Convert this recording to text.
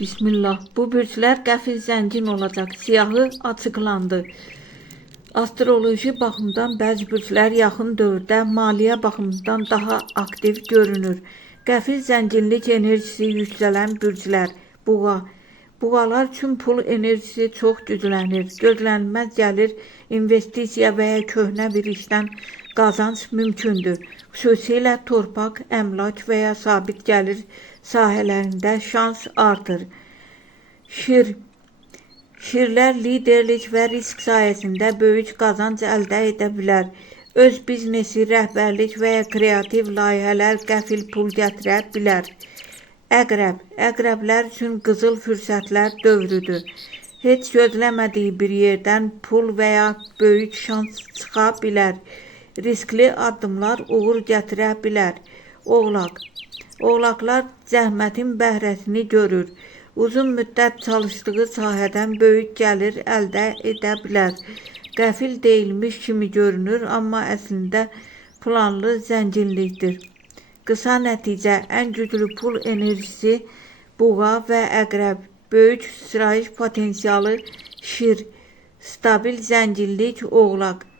Bismillah. Bu bürclər qəfil zəngin olacaq. Siyahı açıqlandı. Astroloji baxımdan bəzi bürclər yaxın dövrdə maliyyə baxımından daha aktiv görünür. Qəfil zənginlik enerjisi yüksələn bürclər, buğa. Buğalar üçün pul enerjisi çox güclənir. Gözlənilməz gəlir, investisiya və ya köhnə bir işdən qazanc mümkündür. Xüsusilə torpaq, əmlak və ya sabit gəlir sahələrində şans artır. Şirlər liderlik və risk sayəsində böyük qazanc əldə edə bilər. Öz biznesi, rəhbərlik və ya kreativ layihələr qəfil pul gətirə bilər. Əqrəb. Əqrəblər üçün qızıl fürsətlər dövrüdür. Heç gözləmədiyi bir yerdən pul və ya böyük şans çıxa bilər. Riskli addımlar uğur gətirə bilər. Oğlaq. Oğlaqlar zəhmətin bəhrəsini görür. Uzun müddət çalışdığı sahədən böyük gəlir əldə edə bilər. Qəfil deyilmiş kimi görünür, amma əslində planlı zənginlikdir. Qısa nəticə, ən güclü pul enerjisi buğa və əqrəb, böyük sıçrayış potensialı şir, stabil zənginlik oğlaq.